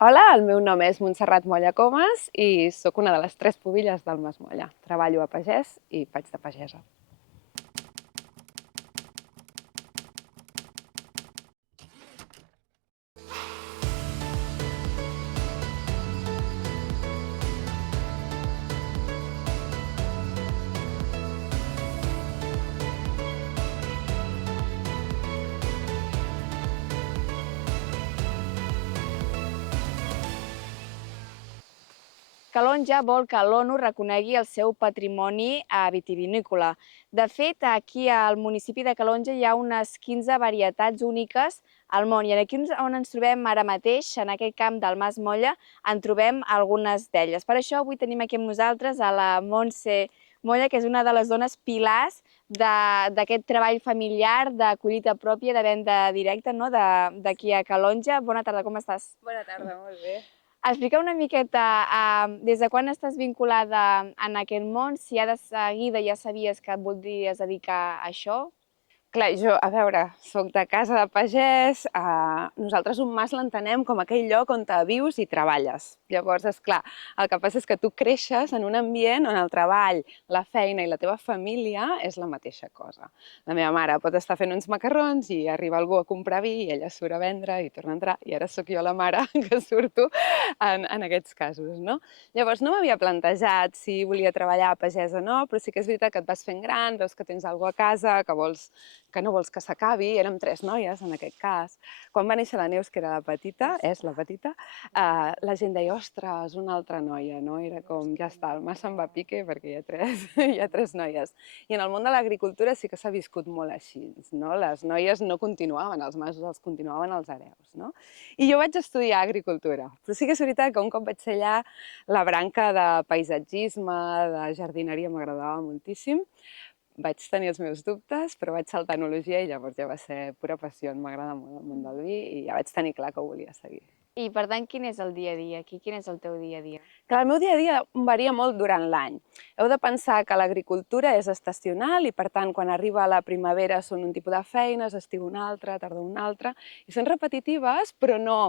Hola, el meu nom és Montserrat Molla Comas i sóc una de les 3 pubilles del Mas Molla. Treballo a pagès i faig de pagesa. Calonge vol que l'ONU reconegui el seu patrimoni vitivinícola. De fet, aquí al municipi de Calonge hi ha unes 15 varietats úniques al món i aquí on ens trobem ara mateix, en aquest camp del Mas Molla, en trobem algunes d'elles. Per això avui tenim aquí amb nosaltres a la Montse Molla, que és una de les dones pilars d'aquest treball familiar de collita pròpia, de venda directa, no? d'aquí a Calonge. Bona tarda, com estàs? Bona tarda, molt bé. Explica una miqueta des de quan estàs vinculada en aquest món, si ja de seguida ja sabies que et voldries dedicar a això. Clar, jo, a veure, soc de casa de pagès, nosaltres un mas l'entenem com aquell lloc on te vius i treballes. Llavors, és clar, el que passa és que tu creixes en un ambient on el treball, la feina i la teva família és la mateixa cosa. La meva mare pot estar fent uns macarrons i arriba algú a comprar vi i ella surt a vendre i torna a entrar, i ara sóc jo la mare que surto en aquests casos, no? Llavors, no m'havia plantejat si volia treballar a pagès o no, però sí que és veritat que et vas fent gran, veus que tens alguna cosa a casa, que no vols que s'acabi, érem 3 noies en aquest cas. Quan va néixer la Neus, que era la petita, és la petita, la gent deia, ostres, una altra noia, no? Era com, ja està, el mas se'n va a pique perquè hi ha tres, hi ha 3 noies. I en el món de l'agricultura sí que s'ha viscut molt així, no? Les noies no continuaven, els masos els continuaven els hereus, no? I jo vaig estudiar agricultura, però sí que és veritat que un cop vaig ser allà, la branca de paisatgisme, de jardineria m'agradava moltíssim. Vaig tenir els meus dubtes, però vaig saltar a enologia i llavors ja va ser pura passió. M'agrada molt el món del vi i ja vaig tenir clar que ho volia seguir. I per tant, quin és el dia a dia aquí? Quin és el teu dia a dia? Clar, el meu dia a dia varia molt durant l'any. Heu de pensar que l'agricultura és estacional i, per tant, quan arriba la primavera són un tipus de feines, estiu una altra, tardor una altra, i són repetitives, però no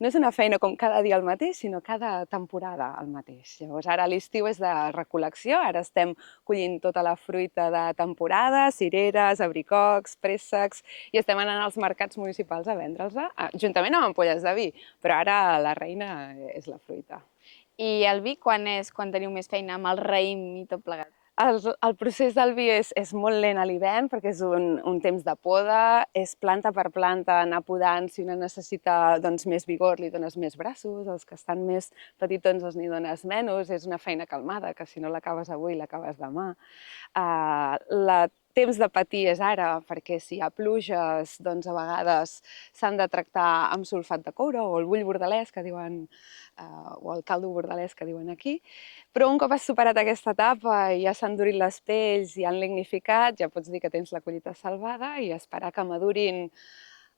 és una feina com cada dia el mateix, sinó cada temporada el mateix. Llavors, ara l'estiu és de recol·lecció, ara estem collint tota la fruita de temporada, cireres, abricocs, préssecs, i estem anant als mercats municipals a vendre'ls, juntament amb ampolles de vi, però ara la reina és la fruita. I el vi, quan teniu més feina amb el raïm i tot plegat? El procés del vi és molt lent a l'hivern perquè és un temps de poda, és planta per planta anar podant, si una necessita doncs, més vigor li dones més braços, els que estan més petitons els n'hi dones menys, és una feina calmada, que si no l'acabes avui l'acabes demà. La temps de patir és ara, perquè si hi ha pluges, doncs a vegades s'han de tractar amb sulfat de coure o el bull bordelès, que diuen, o el caldo bordelès, que diuen aquí. Però un cop has superat aquesta etapa i ja s'han endurit les pells i han lignificat, ja pots dir que tens la collita salvada i esperar que madurin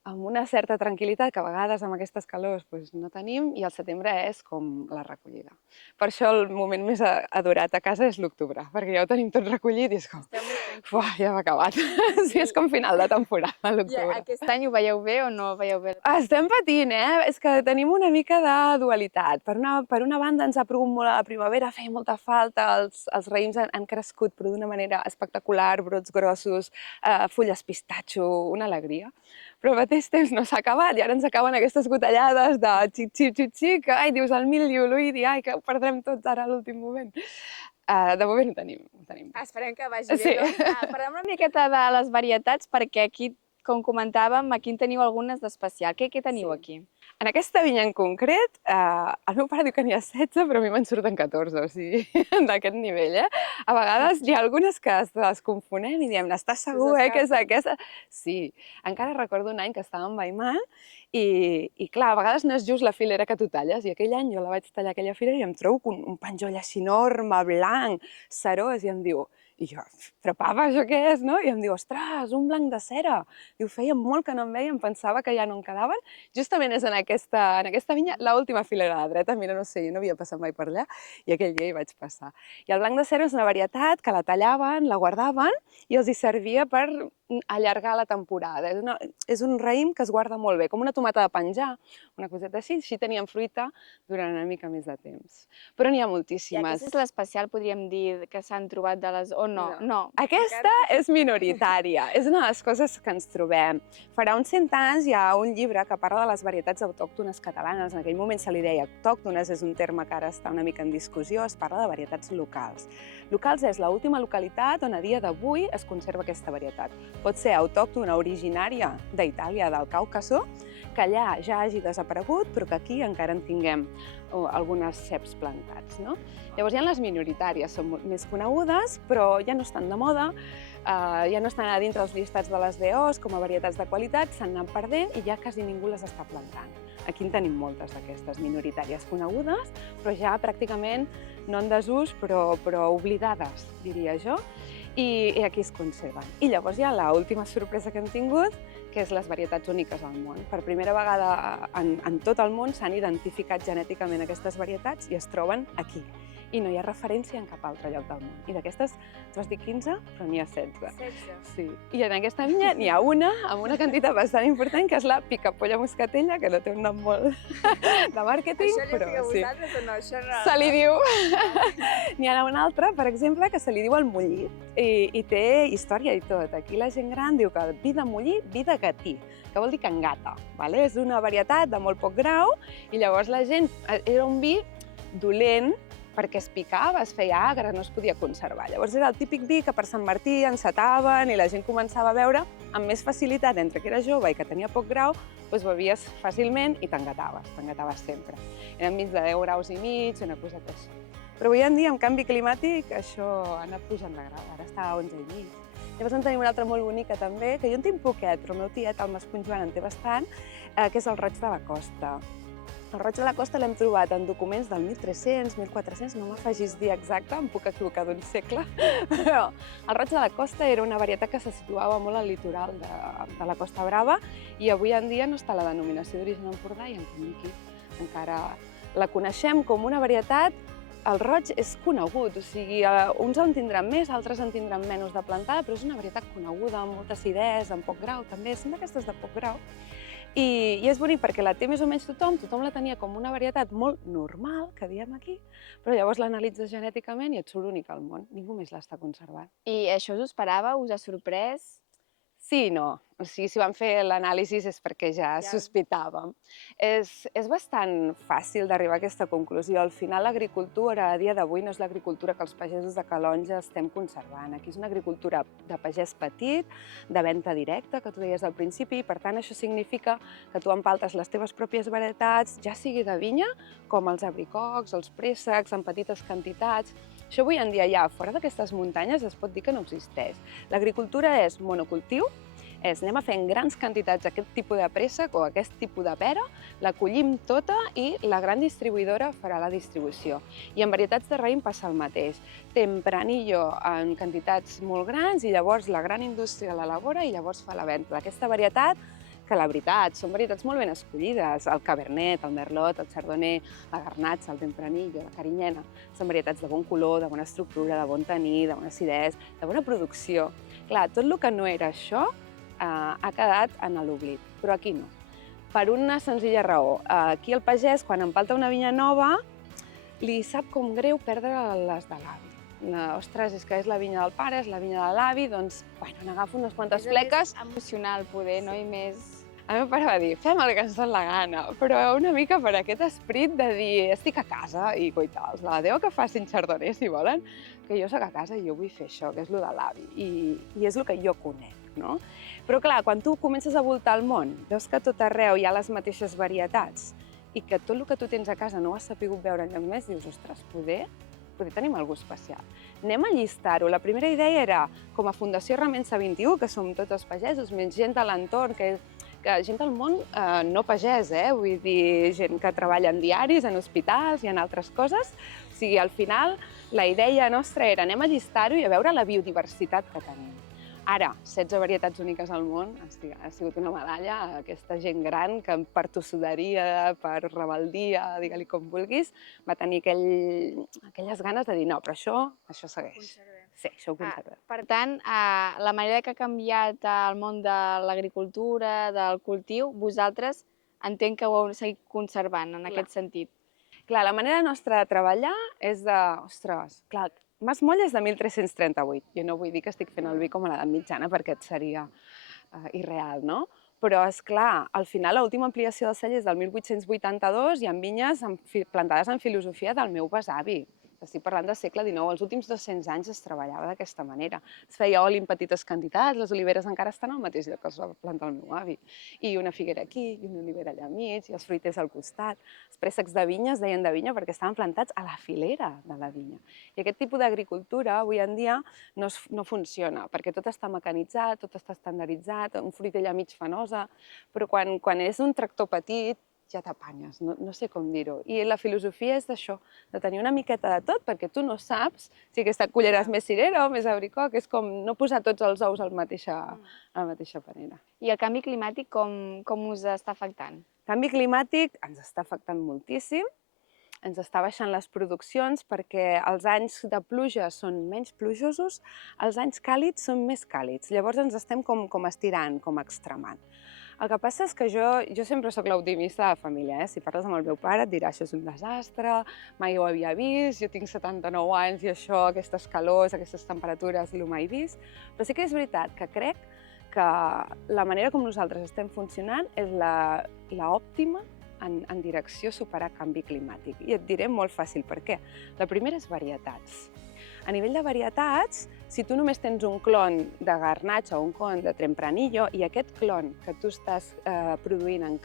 amb una certa tranquil·litat, que a vegades amb aquestes calors no tenim, i el setembre és com la recollida. Per això el moment més adorat a casa és l'octubre, perquè ja ho tenim tot recollit i és com, ja m'ha acabat. Sí, és com final de temporada, l'octubre. Aquest any ho veieu bé o no ho veieu bé? Estem patint, És que tenim una mica de dualitat. Per una banda ens ha plogut molt a la primavera, feia molta falta, els raïms han crescut però d'una manera espectacular, brots grossos, fulles pistatxo, una alegria. Però al mateix temps no s'ha acabat i ara ens acaben aquestes gotellades de xic, ai, dius el miliu, l'oïdi, ai, que ho perdrem tots ara a l'últim moment. De moment ho tenim. Esperem que vagi bé. Sí. Doncs, parlem una miqueta de les varietats, perquè aquí, com comentàvem, aquí en teniu algunes d'especial. Què teniu aquí? En aquesta vinya en concret, el meu pare diu que n'hi ha 16, però a mi me'n surten 14, o sigui, d'aquest nivell, A vegades hi ha algunes que es confonem i diem, estàs segur, que és aquesta? Sí, encara recordo un any que estàvem veïmant i clar, a vegades no és just la filera que tu talles, i aquell any jo la vaig tallar aquella filera i em trobo un penjoll així enorme, blanc, cerós, i em diu, I jo, però papa, això què és, no? I em diu, ostres, un blanc de cera. Diu, feia molt que no em veia, em pensava que ja no en quedaven. Justament és en aquesta vinya, l'última filera a la dreta, mira, no sé, jo no havia passat mai per allà, i aquell dia hi vaig passar. I el blanc de cera és una varietat que la tallaven, la guardaven, i els hi servia per allargar la temporada. És un raïm que es guarda molt bé, com una tomata de penjar, una coseta així, així tenien fruita durant una mica més de temps. Però n'hi ha I moltíssimes. aquesta és l'especial, podríem dir, que s'han trobat de les... o no? No. Aquesta és minoritària, és una de les coses que ens trobem. Farà uns 100 anys hi ha un llibre que parla de les varietats autòctones catalanes. En aquell moment se li deia autòctones, és un terme que ara està una mica en discussió, es parla de varietats locals. Locals és l'última localitat on a dia d'avui es conserva aquesta varietat. Pot ser autòctona, originària d'Itàlia, del Caucaso, que allà ja hagi desaparegut, però que aquí encara en tinguem algunes ceps plantats, no? Llavors hi ha les minoritàries, són més conegudes, però ja no estan de moda, ja no estan a dintre dels llistats de les DOs com a varietats de qualitat, s'han anat perdent i ja quasi ningú les està plantant. Aquí en tenim moltes d'aquestes minoritàries conegudes, però ja pràcticament no en desús, però oblidades, diria jo, i aquí es conserven. I llavors hi ha l'última sorpresa que hem tingut, que és les varietats úniques al món. Per primera vegada en tot el món s'han identificat genèticament aquestes varietats i es troben aquí. I no hi ha referència en cap altre lloc del món. I d'aquestes, tu has dit 15, però n'hi ha 16. 16. Sí. I en aquesta vinya n'hi ha una, amb una quantitat bastant important, que és la picapolla moscatella, que no té un nom molt de màrqueting, però sí. vosaltres o no? Això no... Se li diu. N'hi ha una altra, per exemple, que se li diu el mollir, i té història i tot. Aquí la gent gran diu que vi de mollir, vi de gatí, que vol dir que engata. És una varietat de molt poc grau, i llavors la gent... Era un vi dolent, perquè es picava, es feia agre, no es podia conservar. Llavors era el típic vi que per Sant Martí encetaven i la gent començava a beure amb més facilitat, entre que era jove i que tenia poc grau, doncs bevies fàcilment i t'engataves sempre. Eren vins de 10 graus i mig, una coseta així. Però avui en dia, amb canvi climàtic, això ha anat pujant de grau, ara està a 11 i mig. Llavors en tenim una altra molt bonica també, que jo en tinc poquet, però el meu tiet, el Mascun Joan, en té bastant, que és el roig de la Costa. El roig de la Costa l'hem trobat en documents del 1300, 1400, no m'afegis dir exacte, em puc equivocar d'un segle, però el roig de la Costa era una varietat que se situava molt al litoral de la Costa Brava i avui en dia no està la denominació d'origen Empordà i en canvi aquí encara la coneixem com una varietat. El roig és conegut, o sigui, uns en tindran més, altres en tindran menys de plantada, però és una varietat coneguda, amb molta acidesa, amb poc grau també, són d'aquestes de poc grau. I és bonic perquè la té més o menys tothom la tenia com una varietat molt normal, que diem aquí, però llavors l'analitzes genèticament i et surt únic al món, ningú més l'està conservant. I això us ho esperàveu? Us ha sorprès? Sí i no. O sigui, si vam fer l'anàlisi és perquè ja sospitàvem. És bastant fàcil d'arribar a aquesta conclusió. Al final, l'agricultura a dia d'avui no és l'agricultura que els pagesos de Calonge estem conservant. Aquí és una agricultura de pagès petit, de venda directa, que tu deies al principi, i per tant això significa que tu empaltes les teves pròpies varietats, ja sigui de vinya, com els abricocs, els préssecs, en petites quantitats. Això avui en dia ja, fora d'aquestes muntanyes, es pot dir que no existeix. L'agricultura és monocultiu, anem a fer en grans quantitats aquest tipus de préssec o aquest tipus de pera, la collim tota i la gran distribuïdora farà la distribució. I en varietats de raïm passa el mateix. Tempranillo en quantitats molt grans i llavors la gran indústria l'elabora i llavors fa la venda d'aquesta varietat, que la veritat, són varietats molt ben escollides. El Cabernet, el Merlot, el Chardonnay, la Garnatxa, el Tempranillo, la Carinyena, són varietats de bon color, de bona estructura, de bon taní, de bona acidesa, de bona producció. Clar, tot el que no era això ha quedat en l'oblit, però aquí no. Per una senzilla raó. Aquí el pagès, quan empalta una vinya nova, li sap com greu perdre les de l'avi. Ostres, és que és la vinya del pare, és la vinya de l'avi, doncs, bueno, n'agafo unes quantes fleques. És emocional, poder, no? I més... A mi meu pare va dir, fem el que ens dona la gana, però una mica per aquest esperit de dir, estic a casa i coitals, la Déu que facin chardonnay si volen, que jo soc a casa i jo vull fer això, que és el de l'avi, i és el que jo conec, no? Però clar, quan tu comences a voltar el món, veus que a tot arreu hi ha les mateixes varietats i que tot el que tu tens a casa no ho has sapigut veure enlloc més, dius, ostres, poder tenim alguna cosa especial. Anem a llistar-ho. La primera idea era, com a Fundació Remença 21, que som tots els pagesos, més gent de l'entorn, que que gent del món no pagès, vull dir, gent que treballa en diaris, en hospitals i en altres coses. O sigui, al final, la idea nostra era anem a llistar-ho i a veure la biodiversitat que tenim. Ara, 16 varietats úniques al món, ha sigut una medalla a aquesta gent gran que per tossuderia, per rebeldia, digue-li com vulguis, va tenir aquelles ganes de dir no, però això segueix. Sí, això ho conservem. Per tant, la manera que ha canviat el món de l'agricultura, del cultiu, vosaltres entenc que ho heu seguit conservant en aquest sentit. Clar, la manera nostra de treballar és de... Ostres, clar, Mas Moll és de 1338. Jo no vull dir que estic fent el vi com a l'edat mitjana perquè et seria irreal, no? Però, és clar, al final l'última ampliació del celler és del 1882 i hi ha vinyes plantades en filosofia del meu besavi. Estic parlant del segle XIX. Els últims 200 anys es treballava d'aquesta manera. Es feia oli en petites quantitats, les oliveres encara estan al mateix lloc que es va plantar el meu avi. I una figuera aquí, i una olivera allà mig, i els fruiters al costat. Els préssecs de vinya es deien de vinya perquè estaven plantats a la filera de la vinya. I aquest tipus d'agricultura avui en dia no funciona, perquè tot està mecanitzat, tot està estandarditzat, un fruiter allà mig fanosa, però quan és un tractor petit, ja t'apanyes, no sé com dir-ho. I la filosofia és d'això, de tenir una miqueta de tot, perquè tu no saps si aquesta cullera és més cirera o més abricoc, és com no posar tots els ous a la mateixa panera. I el canvi climàtic com us està afectant? El canvi climàtic ens està afectant moltíssim, ens està baixant les produccions perquè els anys de pluja són menys plujosos, els anys càlids són més càlids. Llavors ens estem com estirant, com extremant. El que passa és que jo sempre sóc l'optimista de la família. Si parles amb el meu pare et dirà això és un desastre, mai ho havia vist, jo tinc 79 anys i això, aquestes calors, aquestes temperatures, no ho mai vist. Però sí que és veritat que crec que la manera com nosaltres estem funcionant és l'òptima en direcció a superar canvi climàtic. I et diré molt fàcil per què. La primera és varietats. A nivell de varietats, si tu només tens un clon de garnatxa o un clon de tempranillo i aquest clon que tu estàs produint en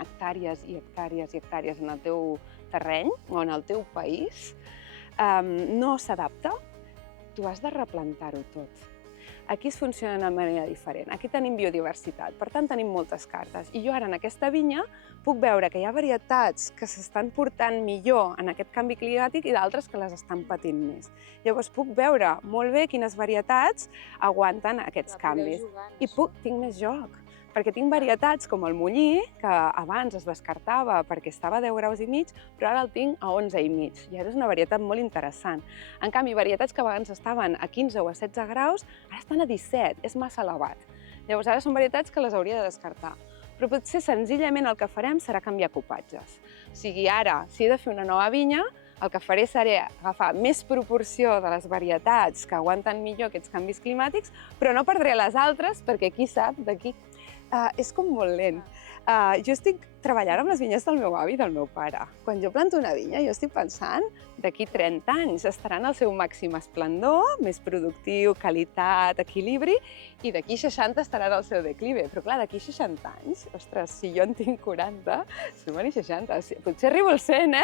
hectàrees i hectàrees i hectàrees en el teu terreny o en el teu país no s'adapta, tu has de replantar-ho tot. Aquí es funciona d'una manera diferent. Aquí tenim biodiversitat, per tant tenim moltes cartes. I jo ara en aquesta vinya puc veure que hi ha varietats que s'estan portant millor en aquest canvi climàtic i d'altres que les estan patint més. Llavors puc veure molt bé quines varietats aguanten aquests canvis. I tinc més joc, perquè tinc varietats com el Mollí, que abans es descartava perquè estava a 10 graus i mig, però ara el tinc a 11 i mig. I ara és una varietat molt interessant. En canvi, varietats que abans estaven a 15 o a 16 graus, ara estan a 17, és massa elevat. Llavors ara són varietats que les hauria de descartar. Però potser senzillament el que farem serà canviar copatges. O sigui, ara, si he de fer una nova vinya, el que faré serà agafar més proporció de les varietats que aguanten millor aquests canvis climàtics, però no perdré les altres perquè qui sap d'aquí és com molt lent. Jo estic treballant amb les vinyes del meu avi i del meu pare. Quan jo planto una vinya, jo estic pensant d'aquí 30 anys estarà en el seu màxim esplendor, més productiu, qualitat, equilibri, i d'aquí 60 estarà en el seu declive. Però clar, d'aquí 60 anys, ostres, si jo en tinc 40, suma 60, potser arribo als 100,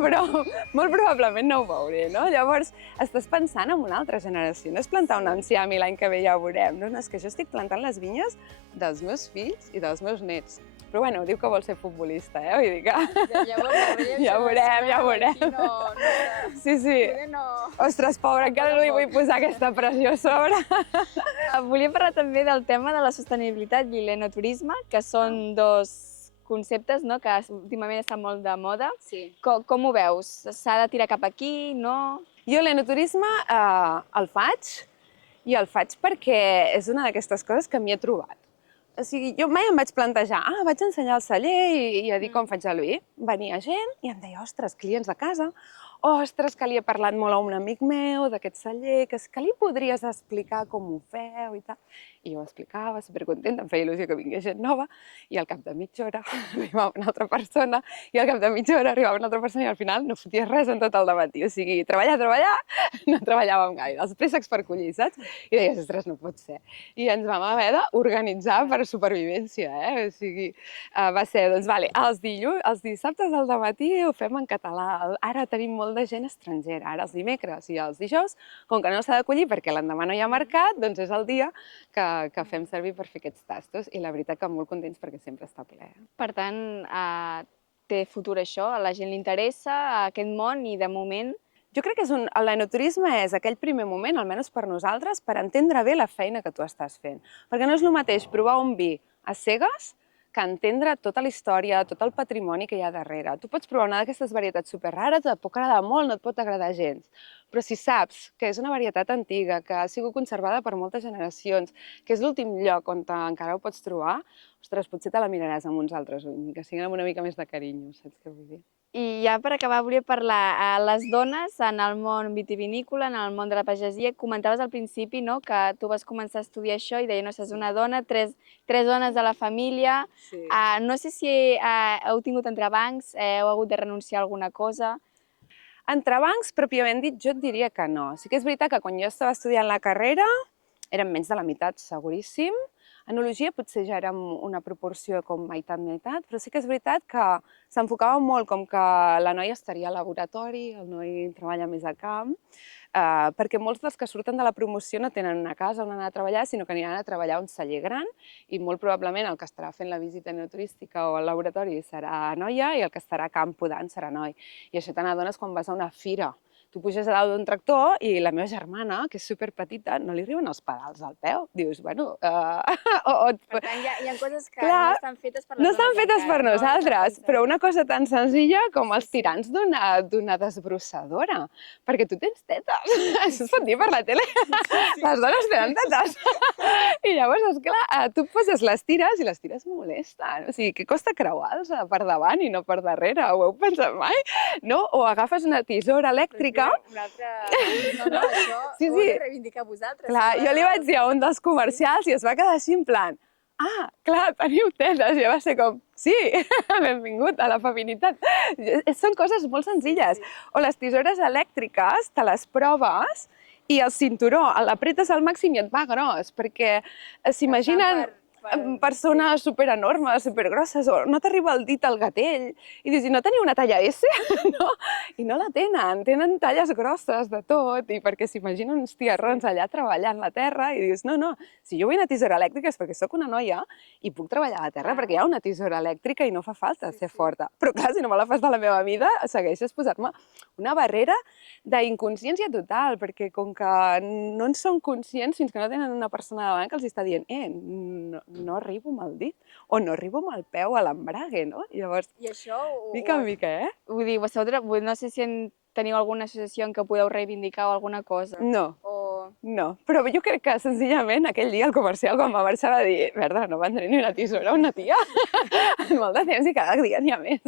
però molt probablement no ho veuré, no? Llavors, estàs pensant en una altra generació, no és plantar un enciam i l'any que ve ja ho veurem, no, és que jo estic plantant les vinyes dels meus fills i dels meus nets. Però bueno, diu que vol ser futbolista, vull dir que... Ja ho veurem. Sí. Ostres, pobra, encara no li vull posar aquesta pressió a sobre. Volia parlar també del tema de la sostenibilitat i l'enoturisme, que són dos conceptes que últimament estan molt de moda. Com ho veus? S'ha de tirar cap aquí, no? Jo l'enoturisme el faig perquè és una d'aquestes coses que m'hi he trobat. O sigui, jo mai em vaig plantejar, vaig ensenyar al celler i a dir com faig el vi. Venia gent i em deia, ostres, clients de casa, ostres, que li he parlat molt a un amic meu d'aquest celler, que li podries explicar com ho feu i tal. I jo ho explicava, supercontenta, em feia il·lusió que vingués gent nova, i al cap de mitja hora arribava una altra persona, i al cap de mitja hora arribava una altra persona, i al final no foties res en tot el dematí. O sigui, treballar, no treballàvem gaire, els préssecs per collir, saps? I deies, ostres, no pot ser. I ens vam haver d'organitzar per supervivència, O sigui, va ser, doncs, vale, els dissabtes al dematí ho fem en català, ara tenim molt molt de gent estrangera. Ara els dimecres i els dijous, com que no s'ha d'acollir perquè l'endemà no hi ha mercat, doncs és el dia que fem servir per fer aquests tastos i la veritat que molt contents perquè sempre està ple. Per tant, té futur això, a la gent li interessa aquest món i de moment... Jo crec que l'enoturisme és aquell primer moment, almenys per nosaltres, per entendre bé la feina que tu estàs fent. Perquè no és el mateix provar un vi a cegues que entendre tota la història, tot el patrimoni que hi ha darrere. Tu pots provar una d'aquestes varietats superrares, et pot agradar molt, no et pot agradar gens. Però si saps que és una varietat antiga, que ha sigut conservada per moltes generacions, que és l'últim lloc on encara ho pots trobar, ostres, potser te la miraràs amb uns altres ulls, que siguin amb una mica més de carinyo, saps què vull dir? I ja per acabar volia parlar les dones en el món vitivinícola, en el món de la pagesia. Comentaves al principi, no?, que tu vas començar a estudiar això i deia, no sé, és una dona, tres dones a la família. Sí. No sé si heu tingut entrebancs, heu hagut de renunciar a alguna cosa. Entrebancs, pròpiament dit, jo et diria que no. Sí que és veritat que quan jo estava estudiant la carrera eren menys de la meitat, seguríssim. Enologia potser ja era una proporció com meitat-meitat, però sí que és veritat que s'enfocava molt com que la noia estaria al laboratori, el noi treballa més a camp, perquè molts dels que surten de la promoció no tenen una casa on anar a treballar, sinó que aniran a treballar a un celler gran i molt probablement el que estarà fent la visita neoturística o al laboratori serà noia i el que estarà a camp podant serà noi. I això te n'adones quan vas a una fira. Tu puges a dalt d'un tractor i la meva germana, que és superpetita, no li arriben els pedals al peu. Dius, bueno... Per tant, hi ha coses que no estan fetes per les dones. No estan fetes per nosaltres, però una cosa tan senzilla com els tirants d'una desbrossadora. Perquè tu tens tetes. Això es pot dir per la tele? Les dones tenen tetes. I llavors, esclar, tu poses les tires i les tires molesten. O sigui, què costa creuar-los per davant i no per darrere? Ho heu pensat mai? No? O agafes una tisora elèctrica. No, això ho heu de reivindicar vosaltres. Clar, jo li vaig dir a un dels comercials i es va quedar així en plan, clar, teniu tetes. I va ser com, sí, benvingut a la feminitat. Són coses molt senzilles. O les tisores elèctriques, te les proves i el cinturó l'apretes al màxim i et va gros, perquè s'imaginen persones superenormes, supergrosses, o no t'arriba el dit al gatell, i dius, i no teniu una talla S? No? I no la tenen talles grosses de tot, i perquè s'imaginen uns tiarrons allà treballant la terra, i dius, no, si jo vull una tisora elèctrica és perquè sóc una noia i puc treballar a la terra, perquè hi ha una tisora elèctrica i no fa falta ser forta. Però clar, si no me la fas de la meva vida, segueixes posant-me una barrera d'inconsciència total, perquè com que no en són conscients fins que no tenen una persona davant que els està dient no arribo amb el dit, o no arribo amb el peu a l'embrague, no? Llavors, mica en mica, Vull dir, no sé si teniu alguna associació en què podeu reivindicar o alguna cosa. No, però jo crec que senzillament aquell dia el comercial quan va marxar va dir «Merda, no vendré ni una tisora a una tia en molt de temps i cada dia n'hi ha més».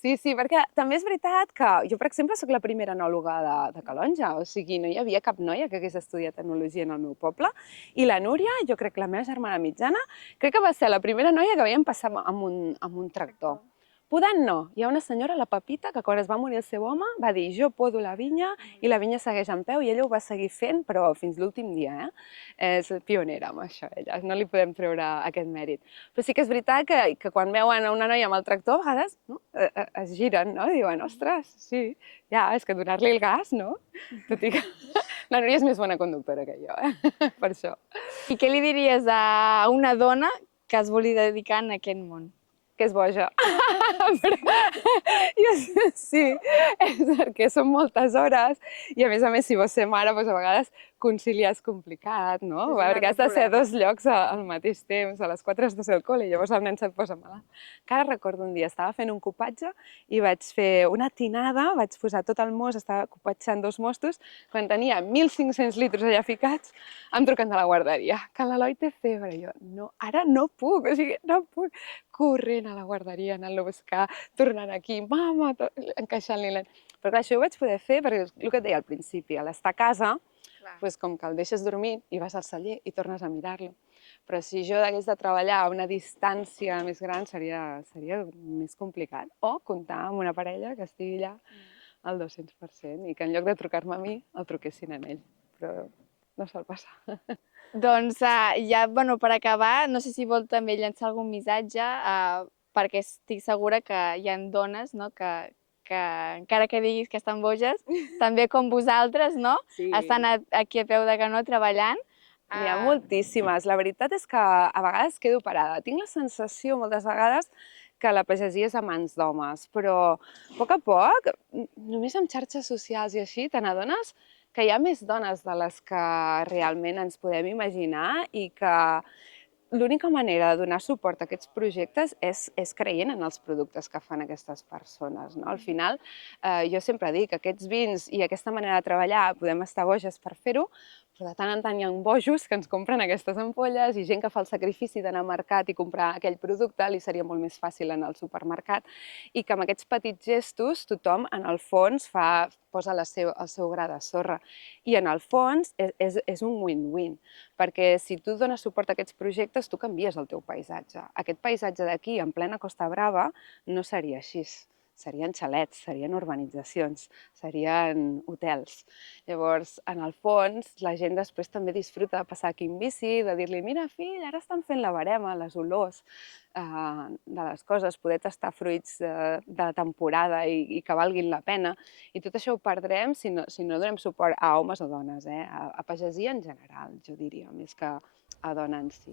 Sí, perquè també és veritat que jo, per exemple, sóc la primera enòloga de Calonge, o sigui, no hi havia cap noia que hagués estudiat enologia en el meu poble, i la Núria, jo crec que la meva germana mitjana, crec que va ser la primera noia que veiem passar amb un tractor. Podant no. Hi ha una senyora, la Pepita, que quan es va morir el seu home va dir jo podo la vinya i la vinya segueix en peu i ella ho va seguir fent, però fins l'últim dia. És pionera amb això, ella. No li podem treure aquest mèrit. Però sí que és veritat que quan veuen una noia amb el tractor, a vegades es giren, no? I diuen, ostres, sí, ja, és que donar-li el gas, no? Tot i que la Núria és més bona conductora que jo, per això. I què li diries a una dona que es vulgui dedicar a aquest món? Que és boja. Sí, és perquè són moltes hores i a més si vols ser mare, a vegades conciliar és complicat, no? Perquè has de ser a 2 llocs al mateix temps, a les 4 has de ser al col·le i llavors el nen se't posa malalt. Encara recordo un dia, estava fent un cupatge i vaig fer una tinada, vaig posar tot el most, estava cupatjant 2 mostos, quan tenia 1.500 litres allà ficats, em truquen de la guarderia, que l'Eloi té febre. I jo, no, ara no puc, o sigui, no puc. Corrent a la guarderia, anant-lo a buscar, tornant aquí, mama, encaixant-li l'en... Però clar, això ho vaig poder fer perquè el que et deia al principi, a l'estar a casa, com que el deixes dormir i vas al celler i tornes a mirar-lo. Però si jo hagués de treballar a una distància més gran seria més complicat. O comptar amb una parella que estigui allà al 200% i que en lloc de trucar-me a mi, el truquessin a ell. Però no sol passar. Doncs ja, per acabar, no sé si vol també llançar algun missatge, perquè estic segura que hi ha dones que que encara que diguis que estan boges, també com vosaltres, no? Sí. Estan aquí a peu de canó treballant. N'hi ha moltíssimes. La veritat és que a vegades quedo parada. Tinc la sensació moltes vegades que la pagesia és a mans d'homes, però a poc, només amb xarxes socials i així, te n'adones que hi ha més dones de les que realment ens podem imaginar i que l'única manera de donar suport a aquests projectes és creient en els productes que fan aquestes persones. No? Al final, jo sempre dic que aquests vins i aquesta manera de treballar podem estar boges per fer-ho, però de tant en tant hi ha bojos que ens compren aquestes ampolles i gent que fa el sacrifici d'anar al mercat i comprar aquell producte li seria molt més fàcil anar al supermercat i que amb aquests petits gestos tothom, en el fons, posa el seu gra de sorra. I en el fons és un win-win, perquè si tu dones suport a aquests projectes, tu canvies el teu paisatge. Aquest paisatge d'aquí, en plena Costa Brava, no seria així. Serien xalets, serien urbanitzacions, serien hotels. Llavors, en el fons, la gent després també disfruta de passar aquí en bici, de dir-li, mira, fill, ara estan fent la verema, les olors de les coses, poder tastar fruits de temporada i que valguin la pena. I tot això ho perdrem si no donem suport a homes o dones, a pagesia en general, jo diria, més que a dona en si.